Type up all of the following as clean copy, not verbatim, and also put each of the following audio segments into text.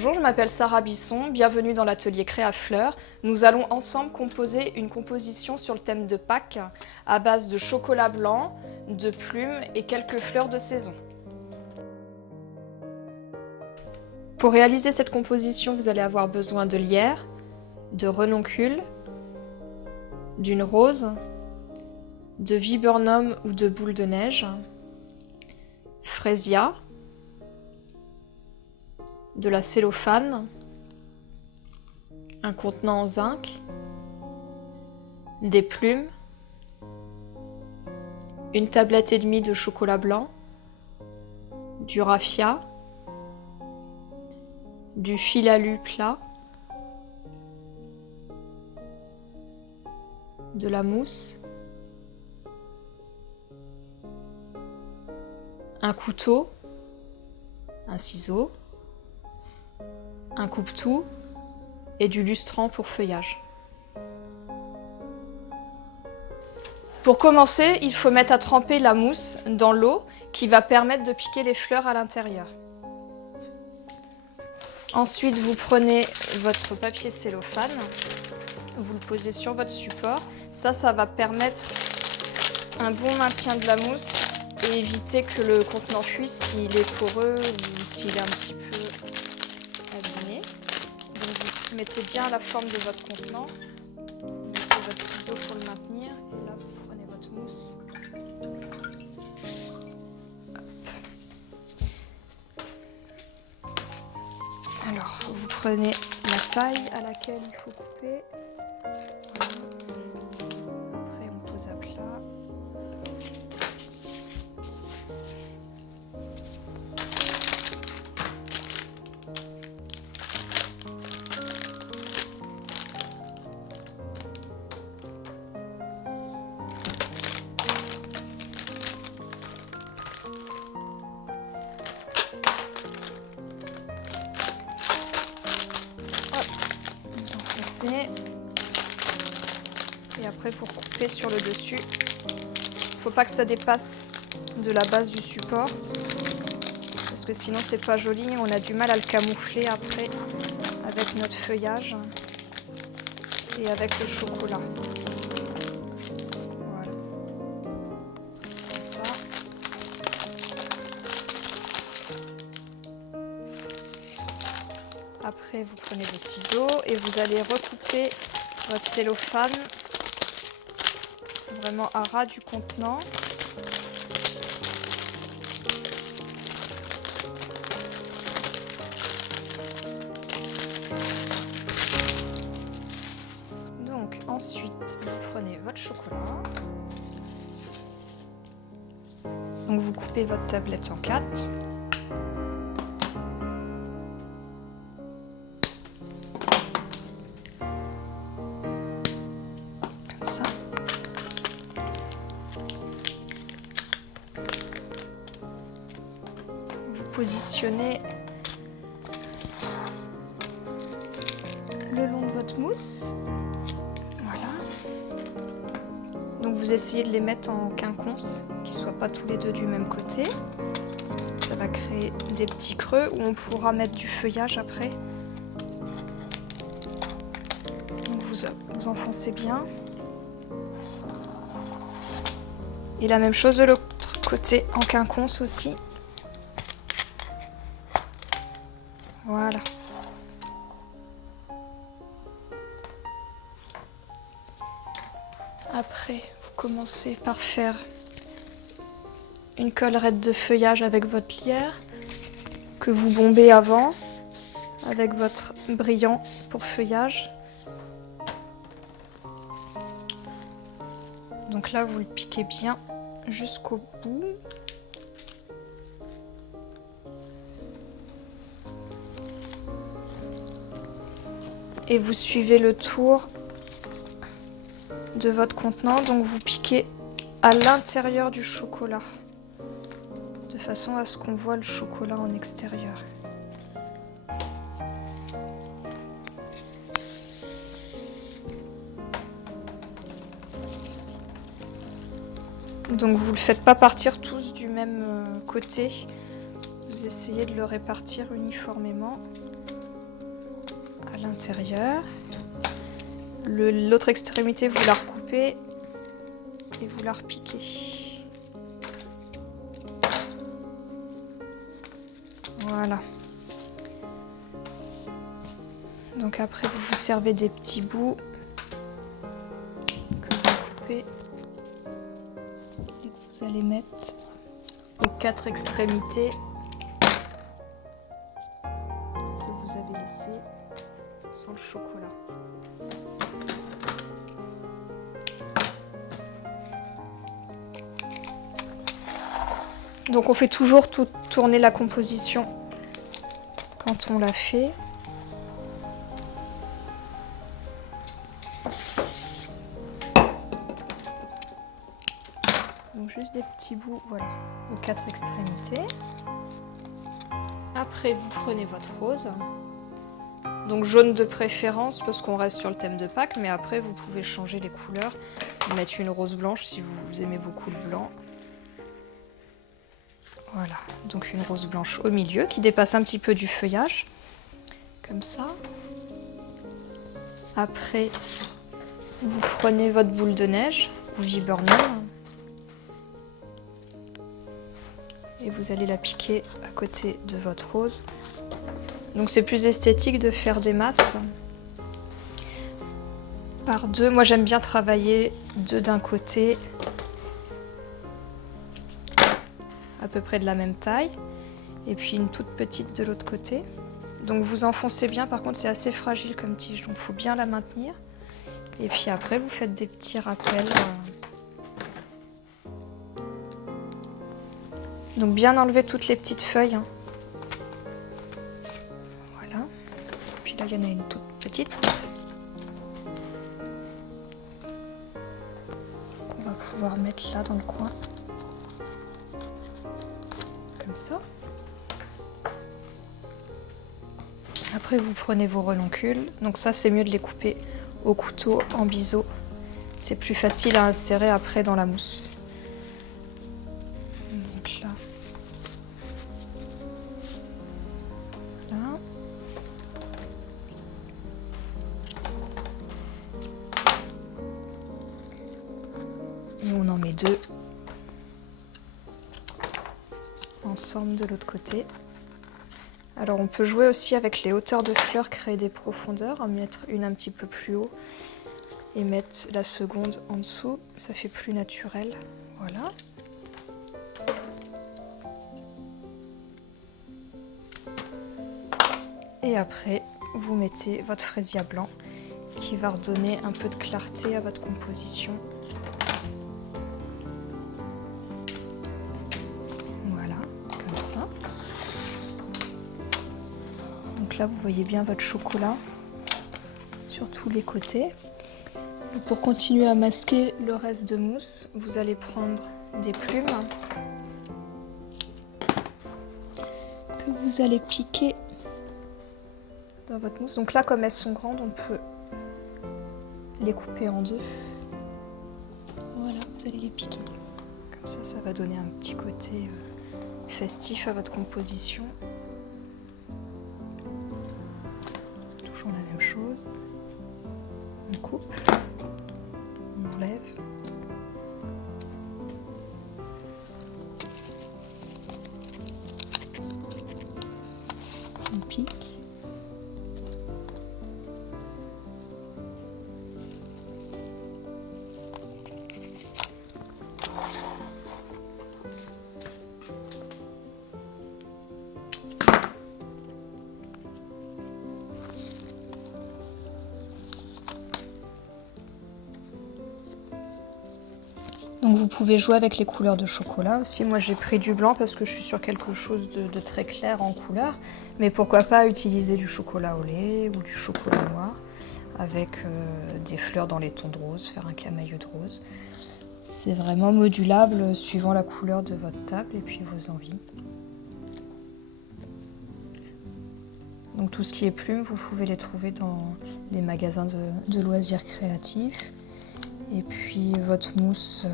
Bonjour, je m'appelle Sarah Bisson, bienvenue dans l'atelier Créafleurs. Nous allons ensemble composer une composition sur le thème de Pâques à base de chocolat blanc, de plumes et quelques fleurs de saison. Pour réaliser cette composition, vous allez avoir besoin de lierre, de renoncules, d'une rose, de viburnum ou de boule de neige, frésia, de la cellophane, un contenant en zinc, des plumes, une tablette et demie de chocolat blanc, du raffia, du fil alu plat, de la mousse, un couteau, un ciseau, un coupe-tout et du lustrant pour feuillage. Pour commencer, il faut mettre à tremper la mousse dans l'eau qui va permettre de piquer les fleurs à l'intérieur. Ensuite, vous prenez votre papier cellophane, vous le posez sur votre support. Ça va permettre un bon maintien de la mousse et éviter que le contenant fuit s'il est poreux ou s'il est un petit peu abîmé. Donc vous mettez bien la forme de votre contenant, vous mettez votre ciseau pour le maintenir et là vous prenez votre mousse. Alors vous prenez la taille à laquelle il faut couper. Après on pose à plat. Vous enfoncez et après pour couper sur le dessus, il faut pas que ça dépasse de la base du support parce que sinon c'est pas joli, on a du mal à le camoufler après avec notre feuillage et avec le chocolat. Voilà. Comme ça. Après, vous prenez vos ciseaux et vous allez recouper votre cellophane vraiment à ras du contenant. Donc ensuite, vous prenez votre chocolat. Donc vous coupez votre tablette en 4. Ça. Vous positionnez le long de votre mousse. Voilà. Donc vous essayez de les mettre en quinconce, qu'ils ne soient pas tous les deux du même côté. Ça va créer des petits creux où on pourra mettre du feuillage après. Donc vous enfoncez bien. Et la même chose de l'autre côté en quinconce aussi. Voilà. Après, vous commencez par faire une collerette de feuillage avec votre lierre que vous bombez avant avec votre brillant pour feuillage. Donc là, vous le piquez bien jusqu'au bout. Et vous suivez le tour de votre contenant. Donc vous piquez à l'intérieur du chocolat, de façon à ce qu'on voit le chocolat en extérieur. Donc vous ne le faites pas partir tous du même côté. Vous essayez de le répartir uniformément. l'intérieur. L'autre extrémité, vous la recoupez et vous la repiquez. Voilà. Donc après, vous vous servez des petits bouts que vous coupez et que vous allez mettre aux 4 extrémités que vous avez laissées sans le chocolat. Donc on fait toujours tourner la composition quand on l'a fait. Donc juste des petits bouts, voilà, aux 4 extrémités. Après vous prenez votre rose. Donc jaune de préférence parce qu'on reste sur le thème de Pâques, mais après vous pouvez changer les couleurs. Mettre une rose blanche si vous aimez beaucoup le blanc. Voilà, donc une rose blanche au milieu qui dépasse un petit peu du feuillage, comme ça. Après, vous prenez votre boule de neige ou viburnum et vous allez la piquer à côté de votre rose. Donc c'est plus esthétique de faire des masses par deux. Moi j'aime bien travailler deux d'un côté, à peu près de la même taille, et puis une toute petite de l'autre côté. Donc vous enfoncez bien, par contre c'est assez fragile comme tige, donc il faut bien la maintenir. Et puis après vous faites des petits rappels. Donc bien enlever toutes les petites feuilles. Voilà. Puis là il y en a une toute petite. On va pouvoir mettre là dans le coin. Comme ça. Après vous prenez vos reloncules, donc ça c'est mieux de les couper au couteau en biseau, c'est plus facile à insérer après dans la mousse. Donc là, voilà. Et on en met deux ensemble de l'autre côté. Alors on peut jouer aussi avec les hauteurs de fleurs, créer des profondeurs, en mettre une un petit peu plus haut et mettre la seconde en dessous, ça fait plus naturel. Voilà. Et après, vous mettez votre frésia blanc qui va redonner un peu de clarté à votre composition. Voilà, comme ça. Donc là, vous voyez bien votre chocolat sur tous les côtés. Et pour continuer à masquer le reste de mousse, vous allez prendre des plumes que vous allez piquer dans votre mousse. Donc là, comme elles sont grandes, on peut les couper en deux. Voilà, vous allez les piquer. Comme ça va donner un petit côté festif à votre composition. Toujours la même chose. On coupe, on enlève. On pique. Donc vous pouvez jouer avec les couleurs de chocolat aussi. Moi j'ai pris du blanc parce que je suis sur quelque chose de très clair en couleur. Mais pourquoi pas utiliser du chocolat au lait ou du chocolat noir avec des fleurs dans les tons de rose, faire un camailleux de rose. C'est vraiment modulable suivant la couleur de votre table et puis vos envies. Donc tout ce qui est plumes, vous pouvez les trouver dans les magasins de loisirs créatifs. Et puis votre mousse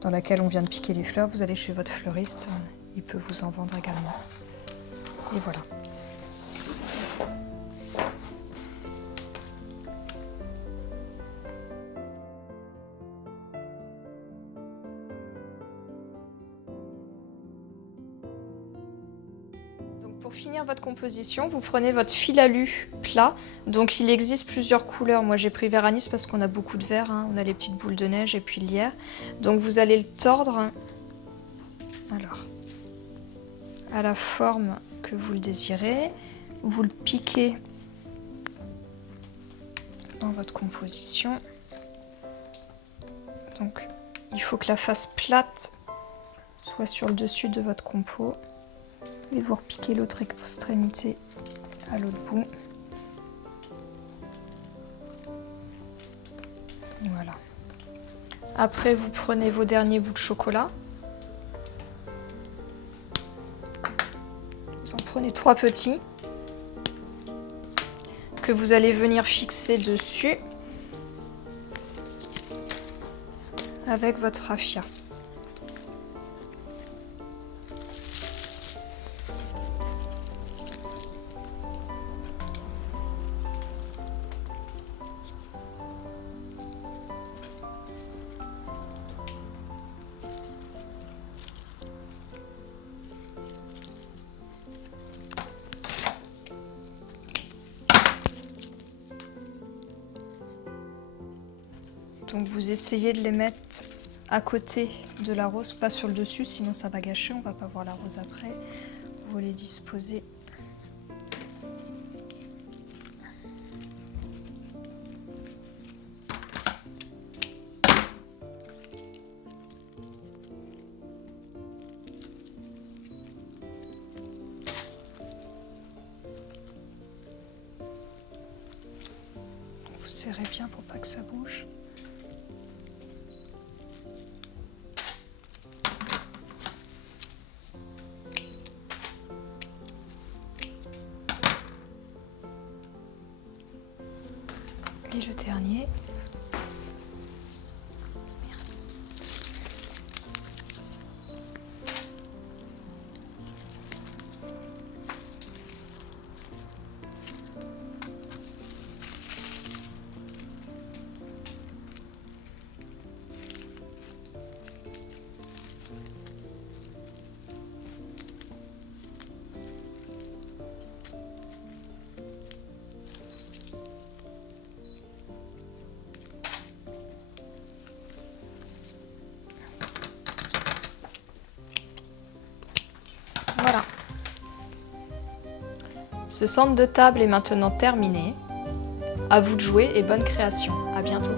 dans laquelle on vient de piquer les fleurs, vous allez chez votre fleuriste, il peut vous en vendre également. Et voilà. Pour finir votre composition, vous prenez votre fil alu plat. Donc il existe plusieurs couleurs. Moi j'ai pris vert anis parce qu'on a beaucoup de vert. Hein. On a les petites boules de neige et puis le lierre. Donc vous allez le tordre alors, à la forme que vous le désirez. Vous le piquez dans votre composition. Donc il faut que la face plate soit sur le dessus de votre compo. Et vous repiquez l'autre extrémité à l'autre bout. Voilà. Après, vous prenez vos derniers bouts de chocolat. Vous en prenez 3 petits que vous allez venir fixer dessus avec votre raffia. Donc vous essayez de les mettre à côté de la rose, pas sur le dessus, sinon ça va gâcher, on va pas voir la rose après. Vous les disposez. Vous serrez bien pour pas que ça bouge. Et le dernier. Voilà. Ce centre de table est maintenant terminé. À vous de jouer et bonne création. À bientôt.